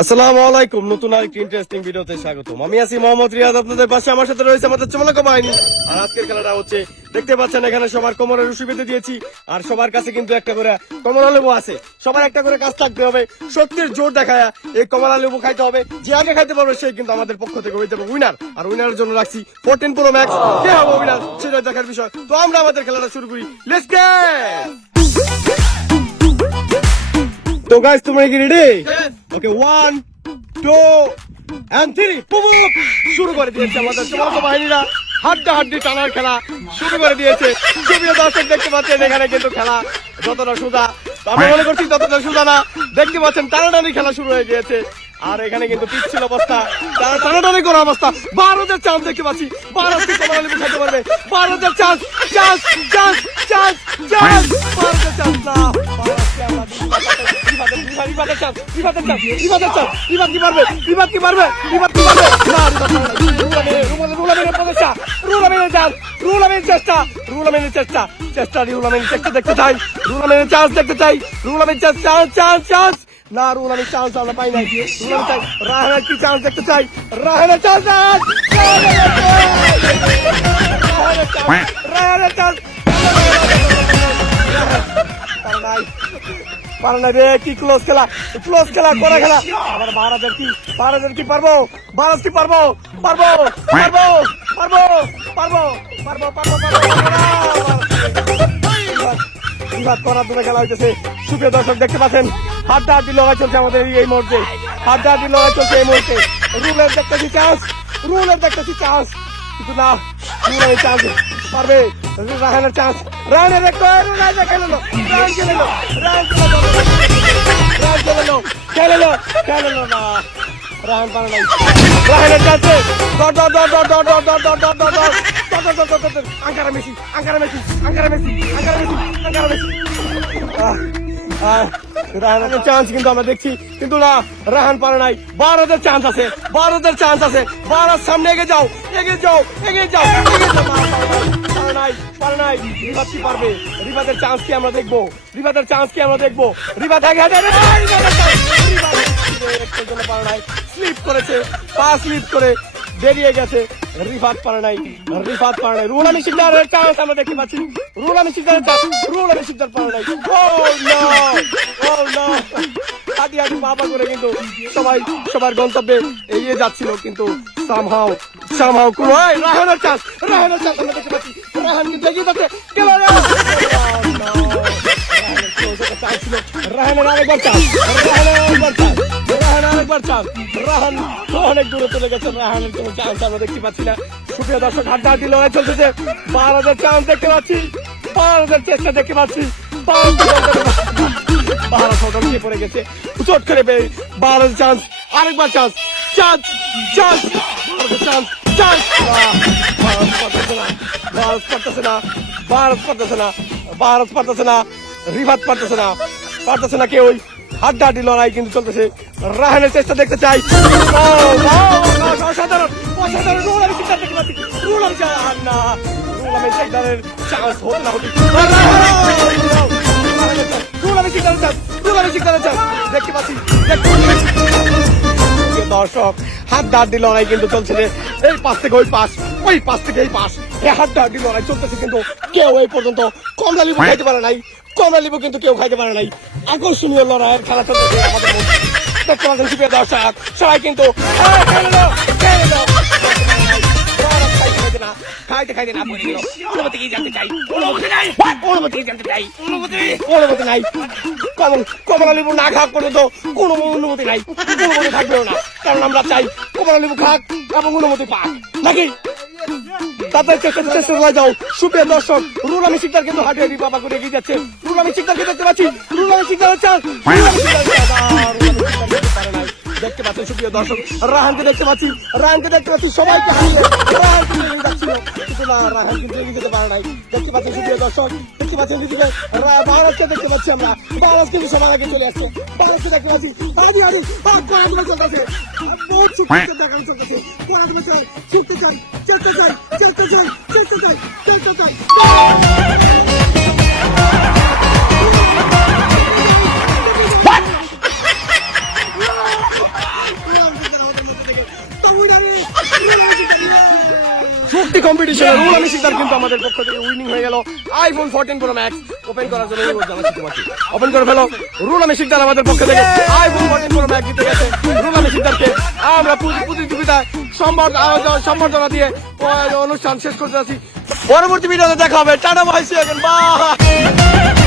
আসসালামু আলাইকুম, নতুন আরেকটি ইন্টারেস্টিং ভিডিওতে স্বাগতম। আমি আছি মোহাম্মদ রিয়াদ, আপনাদের পাশে আমার সাথে রয়েছে আমাদের চমলকা বাহিনী। আর আজকের খেলাটা হচ্ছে, দেখতে পাচ্ছেন এখানে সবার কোমরে রশি বেঁধে দিয়েছি, আর সবার কাছে কিন্তু একটা করে কমলা লেবু আছে। সবার একটা করে কাজ থাকতে হবে, শক্তির জোর দেখায় এই কমলা লেবু খাইতে হবে। যে আগে খাইতে পারবে সেই কিন্তু আমাদের পক্ষ থেকে হয়ে যাবে উইনার। আর উইনারের জন্য রাখছি 14 Pro Max। কে হবে উইনার সেটা দেখার বিষয়। তো আমরা আমাদের খেলাটা শুরু করি, লেটস গেট। তো গাইস, তোমরা কি রেডি? ওকে, 1 2 and 3 শুরু করে দিয়েছে আমাদের চমলকা বাহিনীরা। হাড্ডাহাড্ডি টানার খেলা শুরু করে দিয়েছে। সুপ্রিয় দর্শক, দেখতে পাচ্ছেন এখানে কিন্তু খেলা যতটা সোজা, আমি মনে করছি ততটা সোজা না। দেখতে পাচ্ছেন টানাটানি খেলা শুরু হয়ে গিয়েছে। আর এখানে কিন্তু পিচ্ছিল অবস্থা, টানাটানি করা অবস্থা। ভারতের চান্স দেখতে পাচ্ছি, ভারত কি কমলা লেবু খাইতে পারবে? ভারতের chance, chance chance chance chance, ভারতের চান্স না। রিবাদের চান্স, রিবাদের চান্স, রিবাদের চান্স, রিবাদ কি পারবে? রিবাদ কি পারবে? রিবাদ কি পারবে? না, রুলামের চান্স, রুলামের চেষ্টা, রুলামের চেষ্টা, চেষ্টা, রুলামের চেষ্টা দেখতে চাই, রুলামের চান্স দেখতে চাই, রুলামের চান্স, চান্স চান্স চান্স। না, রুলামের চান্স আমরা পাই নাই। রুলামের চান্স, রাহানের কি চান্স দেখতে চাই, রাহানের চান্স, রাহানের চান্স, পারে না রে। কি ক্লোজ খেলা, ক্লোজ খেলা, করা খেলা। আবার ভারতের কি, ভারতের কি পারবো? ভারত কি পারবো? পারবো পারবো পারবো পারবো পারবো পারবো বিবাদ করার জন্য খেলা হইতেছে। সুপ্রিয় দর্শক, দেখতে পাচ্ছেন হাড্ডাহাড্ডি লড়াই চলছে আমাদের এই মুহূর্তে, হাড্ডাহাড্ডি লড়াই চলছে এই মুহূর্তে। রুলের দেখতেছি চান্স, রুলের দেখতেছি চান্স, কিন্তু না, রুলের চান্স পারবে। রাহানের চান্স, রাহানের খেলে নো, রাহান খেলে নো, রাহান খেলে নো, খেলে নো, খেলে নো না, রাহান পারে নাই। রাহানের চান্সে Ankara Messi, Ankara Messi, Ankara Messi, Ankara Messi, Ankara Messi. রাহানের চান্স কিন্তু আমরা দেখছি, কিন্তু না, রাহান পারে নাই। ভারতের চান্স আছে, ভারতের চান্স আছে। ভারত সামনে এগিয়ে যাও, এগিয়ে যাও, এগিয়ে যাও, এগিয়ে যাও। পারে নাই, পারে নাই। রিবাদ কি পারবে? রিবাদের চান্স কি আমরা দেখবো? রিবাদের চান্স কি আমরা দেখবো? রিবাদ আগে হাতে, পারে নাই, স্লিপ করেছে, পা স্লিপ করে বেরিয়ে গেছে। রিফাত পারে নাই, রিফাত পারে নাই। রুল আমি সিকদারের চান্স আমরা দেখতে পাচ্ছি, রুল আমি সিকদারের চান্স, রুল আমি সিকদার পারে নাই। হাঁটি হাঁটি বাবা করে কিন্তু সবাই সবার গন্তব্যে এগিয়ে যাচ্ছিল, কিন্তু সামহাও কোন রাহানের চান্স, রাহানের চান্স আমরা দেখতে পাচ্ছি। রাহান কিন্তু এগিয়ে যাচ্ছে, রাহানের আরেকবার চান্স, রাহানের আরেকবার চান্স, রাহান আরেকবার চান্স। রাহান অনেক দূরে চলে গেছে, রাহানের কোনো চান্স আমরা দেখতে পাচ্ছি না। সুপ্রিয় দর্শক, হাড্ডাহাড্ডি লড়াই চলতেছে। ভারতের চান্স দেখতে পাচ্ছি, ভারতের চেষ্টা দেখতে পাচ্ছি। ভারত হটকে পড়ে গেছে, চট করে ভারতের চান্স, আরেকবার চান্স, চান্স চান্স, ভারতের চান্স, চান্স। ভারত পারতেছে না, ভারত পারতেছে না, ভারত পারতেছে না, ভারত পারতেছে না, রিবাদ পারতেছে না, পারতেছে না কেউই। হাড্ডাহাড্ডি লড়াই কিন্তু চলতেছে। রাহানের চেষ্টা দেখতে চাই। অসাধারণ, অসাধারণ। রুল আমি সিকদার দেখতে পাচ্ছি, রুল আমি না, রুল আমি সিকদারের চান্স হতে না হতে, রুল আমি সিকদারের চান্স, রুল আমি সিকদারের চান্স দেখতে পাচ্ছি। দর্শক, হাড্ডাহাড্ডি লড়াই কিন্তু চলছে, যে এই পাশ থেকে ওই পাশ, ওই পাশ থেকে এই পাশ, এই হাড্ডাহাড্ডি লড়াই চলতেছে। কিন্তু কেউ এই পর্যন্ত কমলা লেবু খাইতে পারে নাই, কমলা লেবু কিন্তু কেউ খাইতে পারে নাই। আকর্ষণীয় লড়াইয়ের খেলা চলতেছে আমাদের মধ্যে, দেখতে পাচ্ছেন সুপ্রিয় দর্শক। সবাই কিন্তু খাইতে খাইতে না পড়ে গেল। অনুমতি কি জানতে চাই? অনুমতি নাই, অনুমতি জানতে চাই, অনুমতি, অনুমতি নাই। কমলা লেবু না খাক পর্যন্ত কোনো অনুমতি নাই, অনুমতি থাকবেও না। কারণ আমরা চাই কমলা লেবু খাক এবং অনুমতি পাক, নাকি? তাদের চেষ্টা চালিয়ে যাও সুপ্রিয় দর্শক। রুল আমি সিকদার কিন্তু হাঁটি হাঁটি বাবা করে এগিয়ে যাচ্ছে। রুল আমি সিকদারকে দেখতে পাচ্ছি, রুল আমি সিকদারের চান্স, দেখতে পাচ্ছেন সুপ্রিয় দর্শক। রাহানকে দেখতে পাচ্ছি, রাহানকে দেখতে পাচ্ছি, সবাইকে হারিয়ে রাহান কিন্তু যাচ্ছিল, কিন্তু না, রাহান কিন্তু এগিয়ে যেতে পারে নাই। দেখতে পাচ্ছেন সুপ্রিয় দর্শক, দেখতে পাচ্ছেন দিদিকে বাংলাদেশকে দেখতে পাচ্ছি আমরা। বাংলাদেশ কিন্তু সবার আগে চলে আসছে, বাংলাদেশকে দেখতে পাচ্ছি। হাঁটি হাঁটি পড়াশোনা চলতেছে, বহুত সুপ্রিয় দেখানো চলতেছে। পড়াশোনা চাই, শিখতে চাই, চেষ্টা চাই, চেষ্টা চাই, চেষ্টা চাই, চেষ্টা চাই। কম্পিটিশনে রুল আমি শিকদার কিন্তু আমাদের পক্ষ থেকে উইনিং হয়ে গেল আইফোন 14 প্রো ম্যাক্স। ওপেন করার জন্য অনুরোধ জানাচ্ছি তোমাকে, ওপেন করে ফেলো। রুল আমি শিকদার আমাদের পক্ষ থেকে আইফোন 14 প্রো ম্যাক্স জিতে গেছে। রুল আমি শিকদারকে আমরা প্রতিযোগিতায় সম্বর্ধনা দিয়ে অনুষ্ঠান শেষ করতে যাচ্ছি। পরবর্তী ভিডিওতে দেখা হবে। Tata bye, see you again, by.